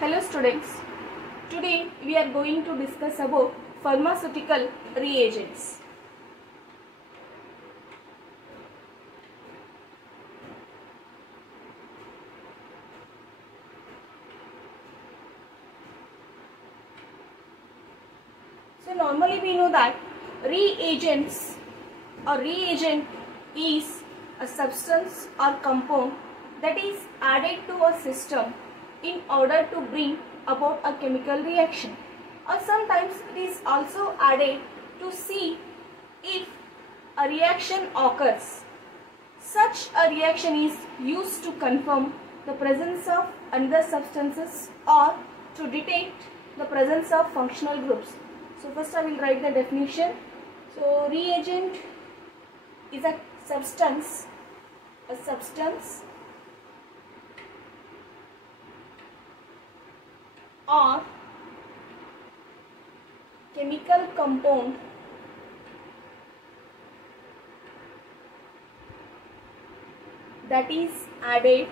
Hello students, today we are going to discuss about pharmaceutical reagents. So normally we know that reagents or reagent is a substance or compound that is added to a system in order to bring about a chemical reaction, or sometimes it is also added to see if a reaction occurs. Such a reaction is used to confirm the presence of another substances or to detect the presence of functional groups. So first I will write the definition. So reagent is a substance or chemical compound that is added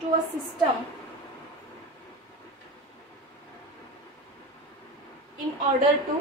to a system in order to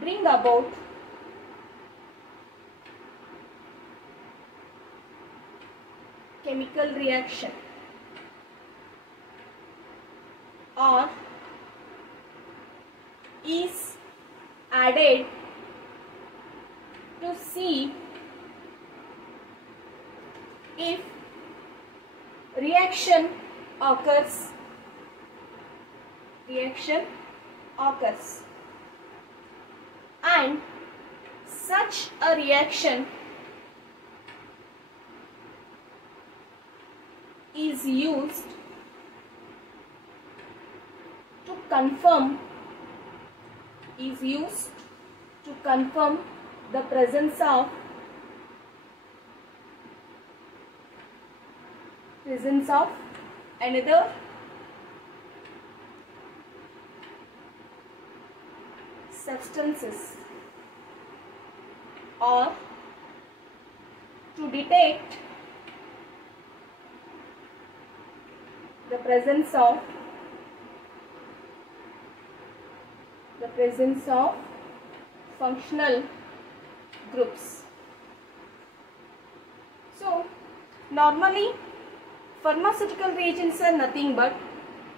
bring about chemical reaction, or is added to see if reaction occurs, and such a reaction is used to confirm the presence of another substances, or to detect the presence of functional groups. So normally pharmaceutical reagents are nothing but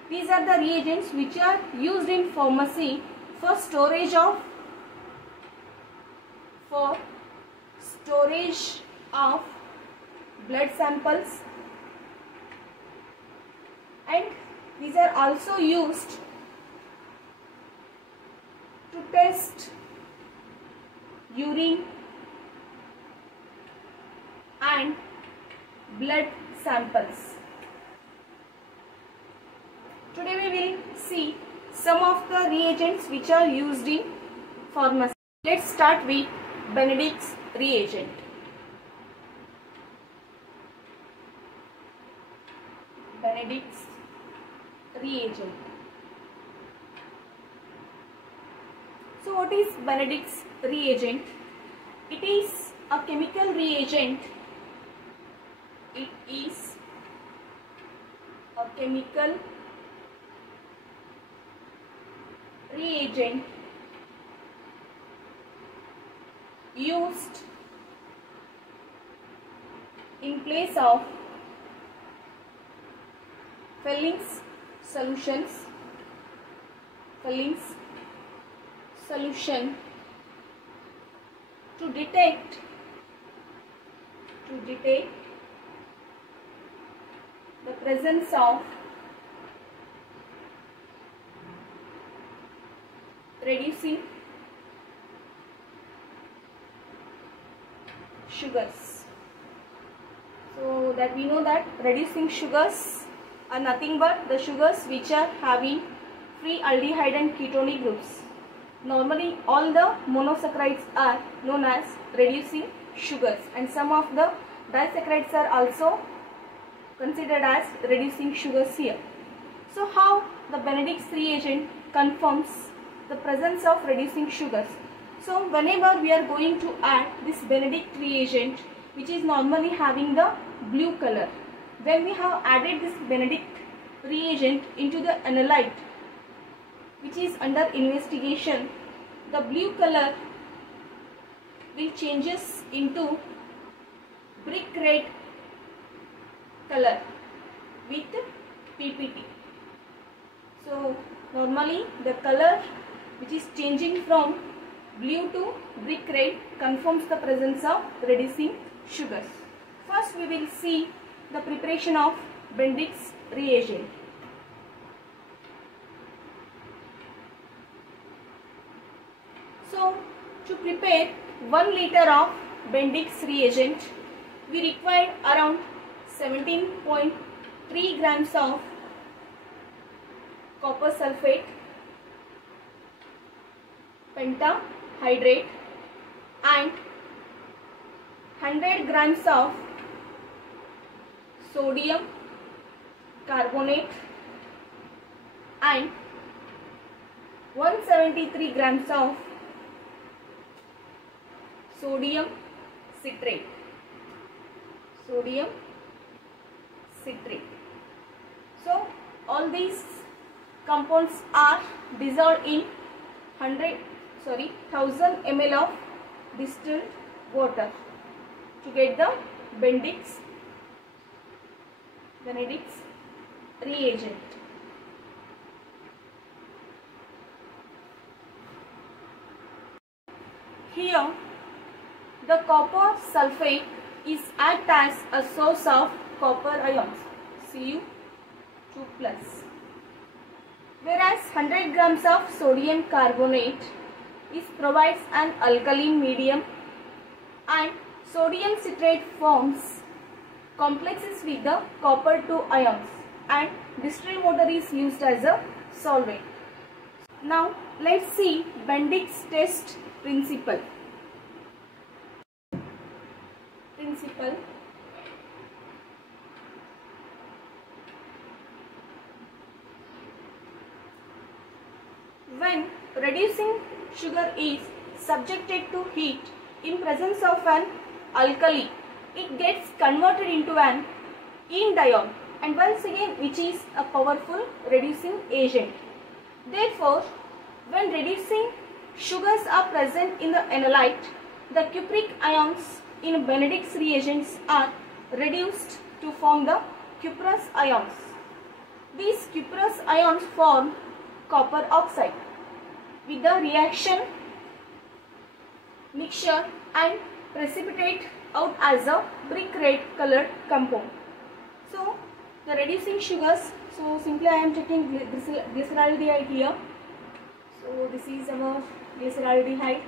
these are the reagents which are used in pharmacy for storage of blood samples, and these are also used to test urine and blood samples. Today we will see some of the reagents which are used in pharmacy. Let's start with Benedict's reagent. Benedict's reagent. So what is Benedict's reagent? It is a chemical reagent. It is a chemical reagent used in place of Fehling solution to detect the presence of reducing sugars. So that we know that reducing sugars are nothing but the sugars which are having free aldehyde and ketonic groups. Normally all the monosaccharides are known as reducing sugars, and some of the disaccharides are also considered as reducing sugars here. So how the Benedict's reagent confirms the presence of reducing sugars? So whenever we are going to add this Benedict reagent, which is normally having the blue color, when we have added this Benedict reagent into the analyte which is under investigation, the blue color will changes into brick red color with PPT. So normally the color which is changing from blue to brick red confirms the presence of reducing sugars. First we will see the preparation of Benedict's reagent. So to prepare 1 liter of Benedict's reagent, we require around 17.3 grams of copper sulfate, pentahydrate, and 100 grams of sodium carbonate and 173 grams of sodium citrate. So all these compounds are dissolved in 1000 ml of distilled water to get the Benedict's reagent. Here the copper sulfate is act as a source of copper ions, Cu2+, whereas 100 grams of sodium carbonate provides an alkaline medium, and sodium citrate forms complexes with the copper 2 ions, and distilled water is used as a solvent. Now let's see Benedict's test principle. When reducing sugar is subjected to heat in presence of an alkali, it gets converted into an enediol, and once again which is a powerful reducing agent. Therefore, when reducing sugars are present in the analyte, the cupric ions in Benedict's reagents are reduced to form the cuprous ions. These cuprous ions form copper oxide with the reaction mixture and precipitate out as a brick red colored compound. So the reducing sugars, so simply I am taking glyceraldehyde here. So this is our glyceraldehyde.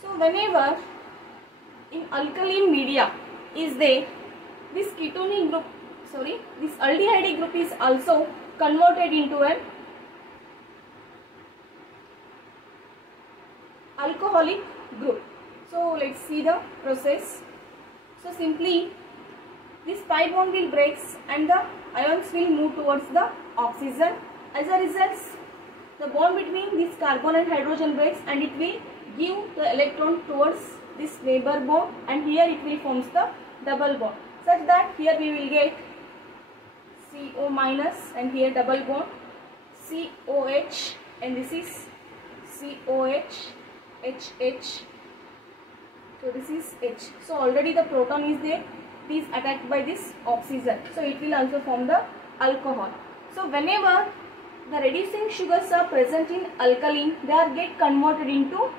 So whenever in alkaline media is there, this ketonic group, this aldehyde group is also converted into an alcoholic group. So let's see the process. So simply this pi bond will break and the ions will move towards the oxygen. As a result, the bond between this carbon and hydrogen breaks and it will give the electron towards this neighbor bond, and here it will forms the double bond, such that here we will get CO minus and here double bond COH, and this is COH HH. So this is H. So already the proton is there, it is attacked by this oxygen, so it will also form the alcohol. So whenever the reducing sugars are present in alkaline, they are get converted into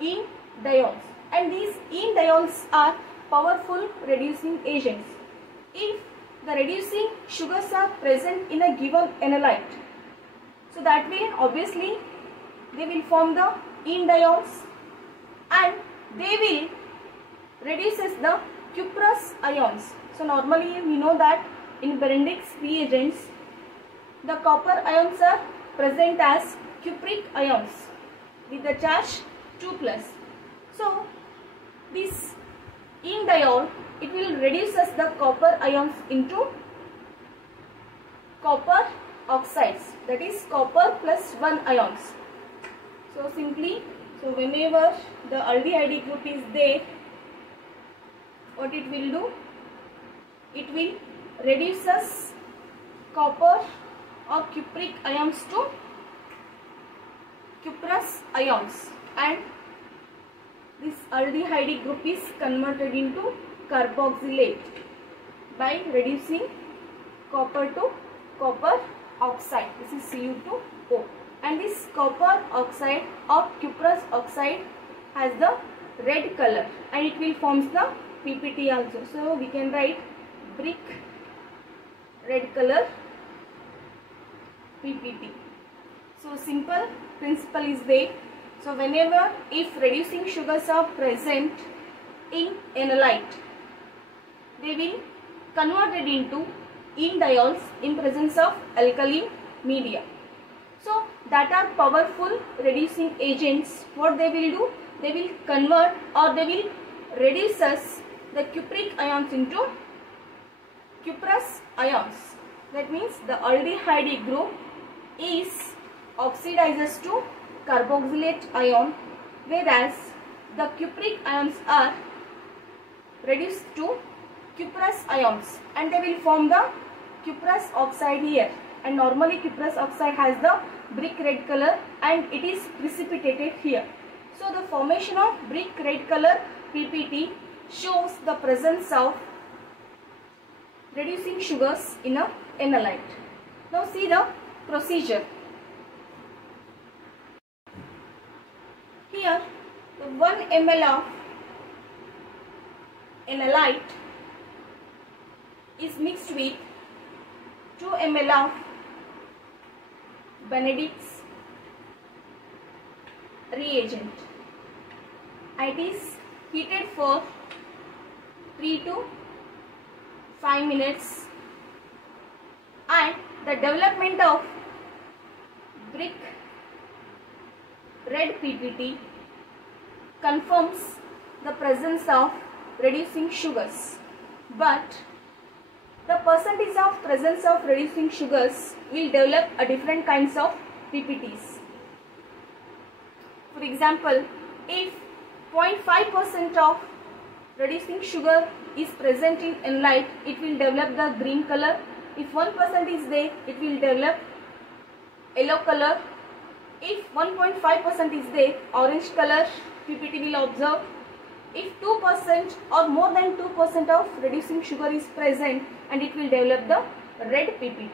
enediols, and these enediols are powerful reducing agents. If the reducing sugars are present in a given analyte, so that way obviously they will form the enediols and they will reduces the cuprous ions. So normally we know that in Benedict's reagents the copper ions are present as cupric ions with the charge 2+. So this enediol, it will reduces the copper ions into copper oxides, that is copper plus 1 ions. So simply, whenever the aldehyde group is there, what it will do? It will reduces copper or cupric ions to cuprous ions, and this aldehyde group is converted into carboxylate by reducing copper to copper oxide. This is Cu2O, and this copper oxide or cuprous oxide has the red color and it will form the PPT also. So we can write brick red color PPT. So simple principle is there. So whenever if reducing sugars are present in enolite, they will converted into indiols in presence of alkaline media. So that are powerful reducing agents. What they will do? They will convert or they will reduces the cupric ions into cuprous ions. That means the aldehyde group is oxidizes to carboxylate ion, whereas the cupric ions are reduced to cuprous ions and they will form the cuprous oxide here, and normally cuprous oxide has the brick red color and it is precipitated here. So the formation of brick red color PPT shows the presence of reducing sugars in a enolite. Now see the procedure. Here the 1 ml of enolite is mixed with 2 ml of Benedict's reagent. It is heated for 3 to 5 minutes, and the development of brick red PPT confirms the presence of reducing sugars, but the percentage of presence of reducing sugars will develop a different kinds of PPTs. For example, if 0.5% of reducing sugar is present in enolite, it will develop the green color. If 1% is there, it will develop yellow color. If 1.5% is there, orange color PPT will observe. If 2% or more than 2% of reducing sugar is present, and it will develop the red PPT.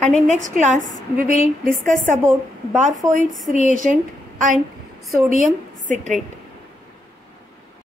And in next class, we will discuss about Barfoed's reagent and sodium citrate.